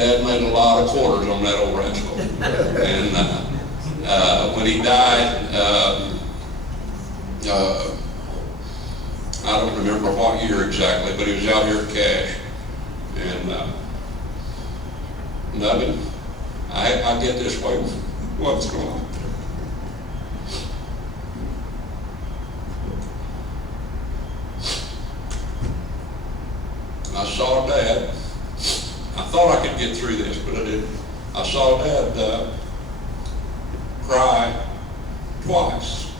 Dad made a lot of quarters on that old rascal. And when he died, I don't remember what year exactly, but he was out here at Cash. And nothing. I get this way. What's going on? I saw Dad. I thought I could get through this, but I didn't. I saw Dad cry twice.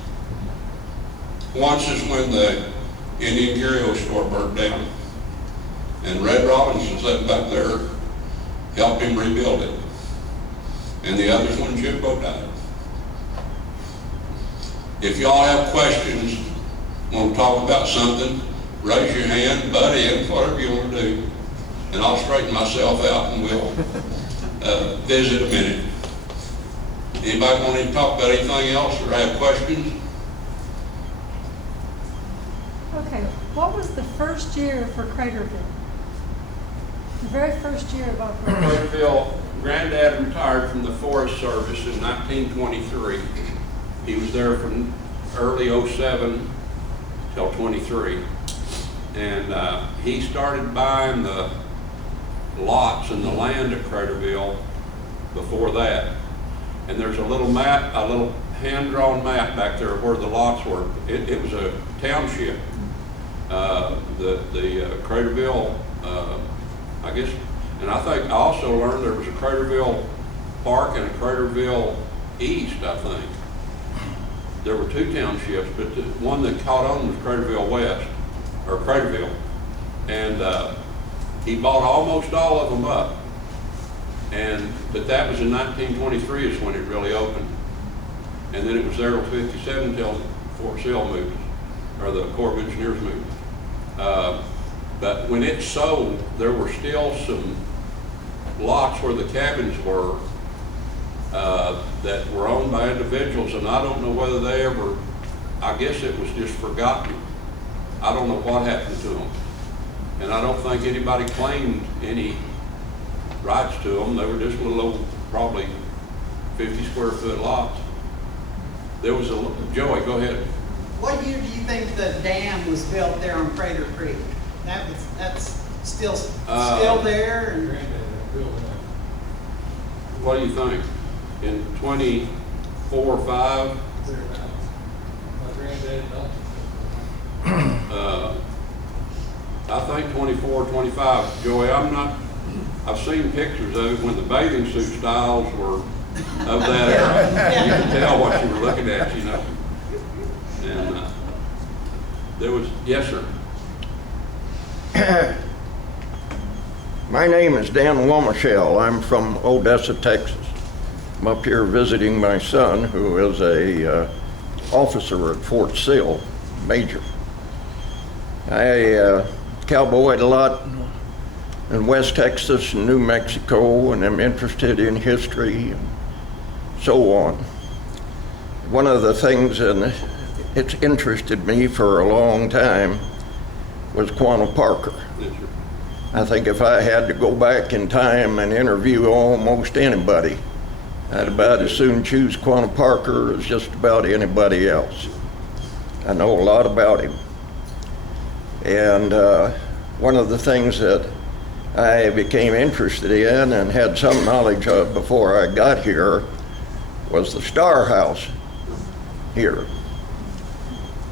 Once is when the Indian Curio store burnt down, and Red Robinson sitting back there helped him rebuild it. And the other's when Jimbo died. If y'all have questions, want to talk about something, raise your hand, butt in, whatever you want to do, and I'll straighten myself out and we'll visit a minute. Anybody want to talk about anything else or have questions? Okay, what was the first year for Craterville? The very first year of operation? Craterville, Granddad retired from the Forest Service in 1923. He was there from early '07 till '23. And he started buying the lots and the land at Craterville before that. And there's a little map, a little hand-drawn map back there where the lots were. It was a township. The Craterville, I guess, and I think I also learned there was a Craterville Park and a Craterville East, I think. There were two townships, but the one that caught on was Craterville West, or Craterville. And he bought almost all of them up. But that was in 1923 is when it really opened. And then it was there till '57 till Fort Sill moved, or the Corps of Engineers moved. But when it sold, there were still some lots where the cabins were that were owned by individuals, and I don't know whether they ever, I guess it was just forgotten. I don't know what happened to them. And I don't think anybody claimed any rights to them. They were just little old, probably 50 square foot lots. There was a, Joey, go ahead. What year do you think the dam was built there on Crater Creek? That's still there? And What do you think? In 24 or 5? My granddad I think 24, 25. Joey, I've seen pictures of it when the bathing suit styles were of that era. You can tell what you were looking at, you know. And there was, yes, sir. My name is Dan Womashell. I'm from Odessa, Texas. I'm up here visiting my son, who is a officer at Fort Sill, Major. I cowboyed a lot in West Texas and New Mexico, and am interested in history and so on. One of the things, and it's interested me for a long time, was Quanah Parker. Yes, sir. I think if I had to go back in time and interview almost anybody, I'd about as soon choose Quanah Parker as just about anybody else. I know a lot about him. And one of the things that I became interested in and had some knowledge of before I got here was the Star House here.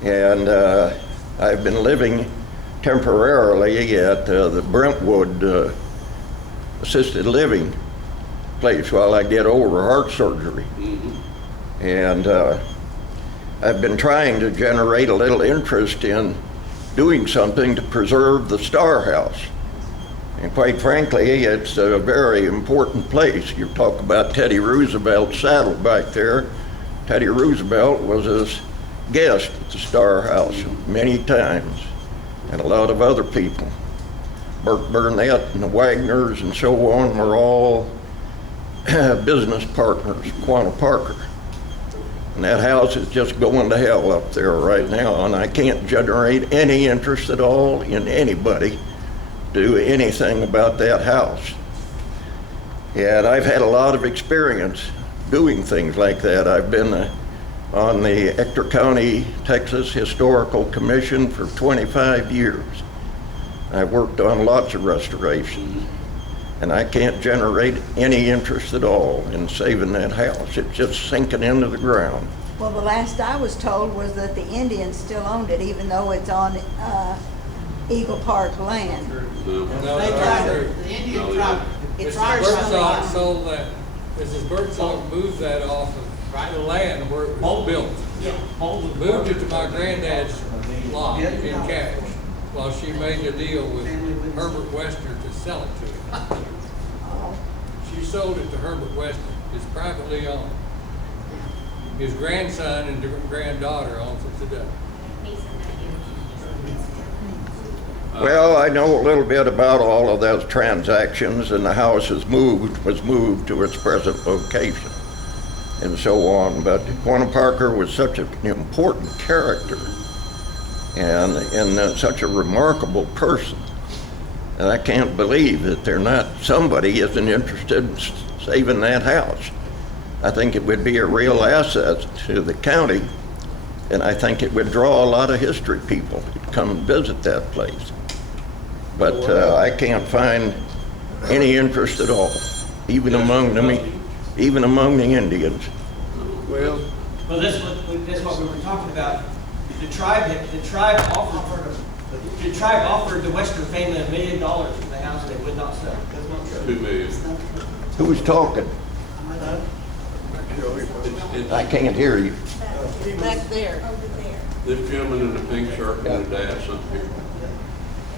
And I've been living temporarily at the Brentwood assisted living place while I get over heart surgery. And I've been trying to generate a little interest in doing something to preserve the Star House. And quite frankly, it's a very important place. You talk about Teddy Roosevelt's saddle back there. Teddy Roosevelt was his guest at the Star House many times, and a lot of other people. Burt Burnett and the Wagners and so on were all business partners, Quanah Parker. And that house is just going to hell up there right now, and I can't generate any interest at all in anybody do anything about that house. And I've had a lot of experience doing things like that. I've been on the Ector County, Texas Historical Commission for 25 years. I've worked on lots of restorations, and I can't generate any interest at all in saving that house. It's just sinking into the ground. Well, the last I was told was that the Indians still owned it, even though it's on Eagle Park land. No. No, They that's tried, not true. the Indian No, tribe, It's it's ours ours from from the the Birdsong land. sold that, Mrs. Birdsong moved that off of the land where it was built. Moved it to my granddad's lot in cash, while she made a deal with Herbert Wester to sell it to him. She sold it to Herbert Wester. It's privately owned. His grandson and granddaughter owns it today. Well, I know a little bit about all of those transactions, and the house was moved to its present location and so on. But Quanah Parker was such an important character and such a remarkable person. And I can't believe that somebody isn't interested in saving that house. I think it would be a real asset to the county, and I think it would draw a lot of history people to come and visit that place. But I can't find any interest at all, even among the Indians. Well, that's what we were talking about. The tribe offered the Western family $1 million for the house they would not sell. $2 million. Who's talking? It's I can't hear you. Back there. this gentleman in the pink shirt and his dad something here.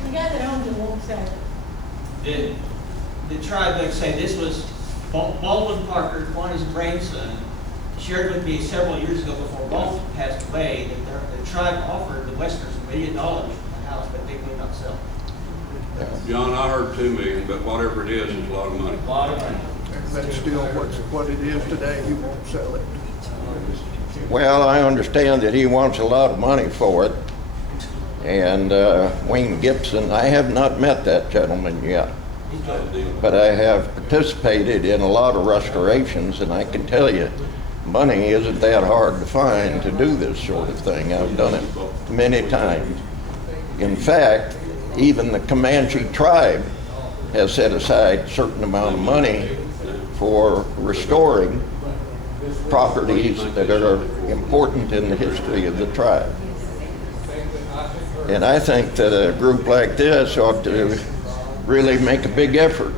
The guy that owns it won't sell it. The tribe, like I say, this was Baldwin Parker, Quanah's grandson, shared with me several years ago before Baldwin passed away that the tribe offered the Westerns $1 million for the house, but they would not sell. John, I heard 2 million, but whatever it is, it's a lot of money. A lot of money. That's still what it is today, he won't sell it. Well, I understand that he wants a lot of money for it. And Wayne Gibson, I have not met that gentleman yet, but I have participated in a lot of restorations, and I can tell you, money isn't that hard to find to do this sort of thing. I've done it many times. In fact, even the Comanche tribe has set aside a certain amount of money for restoring properties that are important in the history of the tribe. And I think that a group like this ought to really make a big effort